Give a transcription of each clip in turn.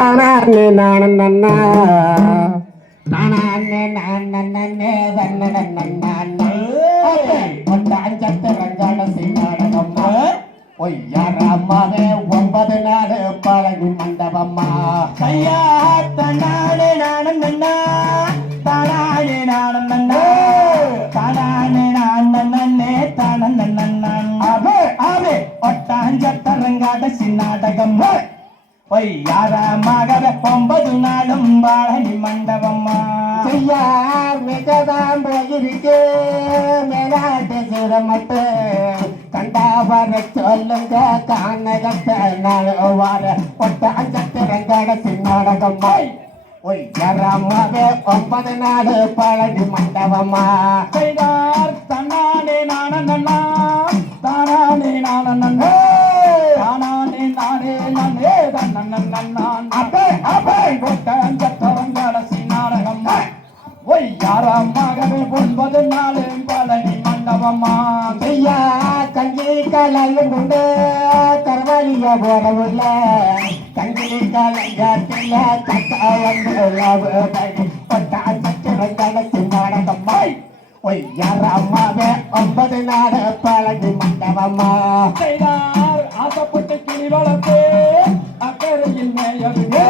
தானே நானே நன்னா. தானே நானே தன்னே ஒட்டாஞ்சத்திரங்கான சிங்காடகம்மா ஒய்யாரம்மாவே ஒன்பது நாடு பழனி மண்டபம்மா. ஐயா தன்னானே நானும் நன்னா. தானானே நானும் நன்னா. பொய்யாரமாகவே ஒன்பது நாளும் பாழனி மண்டபம்மா. செய்யார் மிகதான் போயிருக்கு மேலாட்டு சிரமத்து. கண்டா வர சொல்லுங்க கானகத்தை நாள் வார ஒட்டாஞ்சத்திரங்கான சின்னாடகம்மா ஒய்யாரம்மாவே ஒன்பது நாடு பழனி மண்டபம்மா. செய்தார் தன்னானே நானும் ஒய்யாரமாகவே ஒன்பது நாளும் பழனி மண்டபமா ஐயா கஞ்சி கலையும் கொண்டு கரவாலிய போறவுள்ள கஞ்சி காலையாட்டில கட்ட வந்து பட்டாச்சத்திரங்கடத்தி நாடகம்மா ஒய்யார அம்மாவே ஒன்பது நாடு பழனி மண்டபமா செய்தார் ஆசைப்பட்டு கிளி வளர்த்து அக்கறையில் மேயவில்லை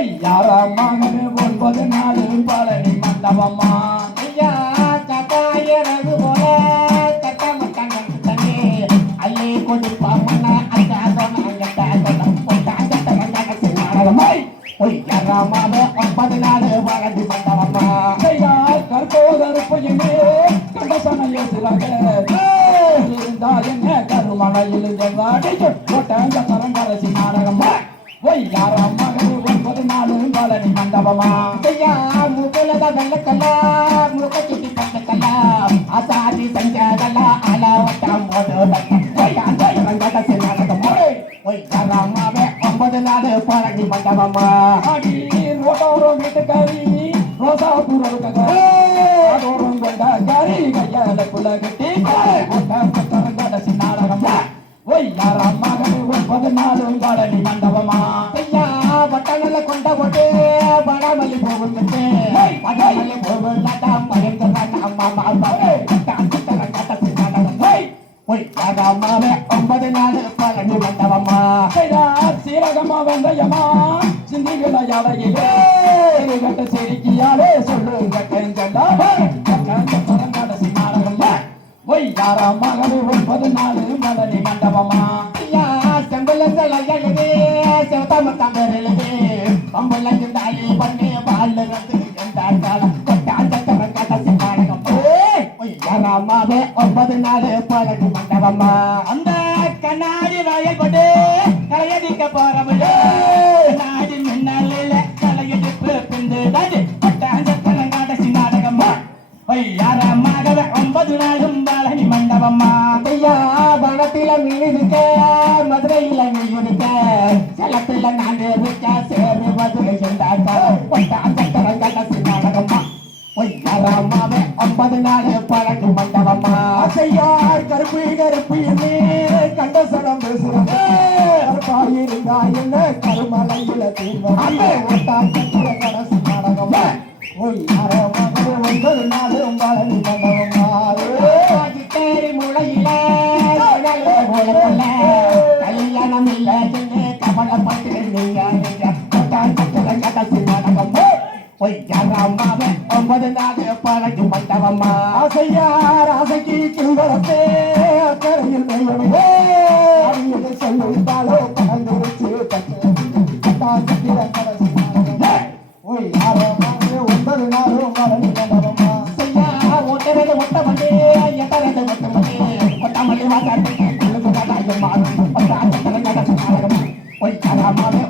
ஒய்யாரமாக ஒன்பது நாலு பழனி மண்டபமா? ஐயா கட்டாயிரது போல கட்டமட்டாங்க தண்ணி அள்ளி கொடுப்பா முன்ன அட்டாசம் அங்கட்டாசம் பட்டாச்சத்திரங்கடத்தி நாடகம்மா ஒய் யாரா அம்மாவே ஒன்பது நாடு பழனி மண்டபமா? கருமலையில் நாடகமா? நாலு பழனி மண்டபமா ஐயா முகுலத வெள்ளக்கல்ல முக சிட்டி பக்கக்கல்ல அசாதி சஞ்சகல்ல அலவட்டம் போது பட்டாச்சத்திரங்கடத்தி நாடகம்மா ஒய் யாரா அம்மாவே ஒன்பது நாடு பழனி மண்டபமா அடி ரோட்டோரம் வீட்டுக்காரி ரோசாபுரம் அதோரம் கொண்ட காரி கையால குல பணமல்லி போகும் பணமல்லி போகும் நடம் பயங்கர அம்மா மாமா அம்மாவே ஒன்பது நாள் பழனி மண்டபம்மா சீரகமா வெந்தயமா சிந்தி விளையாடையிலே கட்ட செருக்கியாலே சொல்லுங்க கடைசி நாடகமா ஒய்யாரமாக ஒன்பது நாலு பழனி மண்டபமா செம்பல எழுது. செவத்தாம தம்பர் தாலி பண்ணி ஒன்பது நாலு பழனி மண்டபம்மா அந்த கண்ணாடி வாயை கொண்டு கலையடிக்க போறவங்க பழனி ஐயா வனத்தில மீன் மதுரையில மீன் இருக்க செலத்துல நான் இருக்க சேரு மதுரை சென்றாங்க நாடகம்மா ஒய்யாராமாவே ஐம்பது நாள் பழனி மண்டபம்மா. ஆசையார் கருப்பு கருப்பு கண்ட சடம் பேசுறாங்க கருப்பாயிருந்தா என்ன கருமலையில தீர்வம் அந்த கடைசி நாடகம்மா ஒய்யாரமாக ஒன்பது நாள் பழனி மண்டபம்மா. தேரி முளையில சுழல முளையில கல்யாணம் இல்ல சென்று கவலைப்பட்டு நீங்க ஒன்பது நாள் பழனி ஆசையார் ஆசைக்கு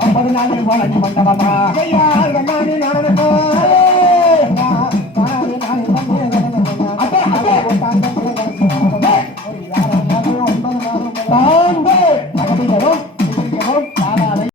ஒன்பது நாள் வழங்கி மண்டபமா ஐயா நானே நடனப்போ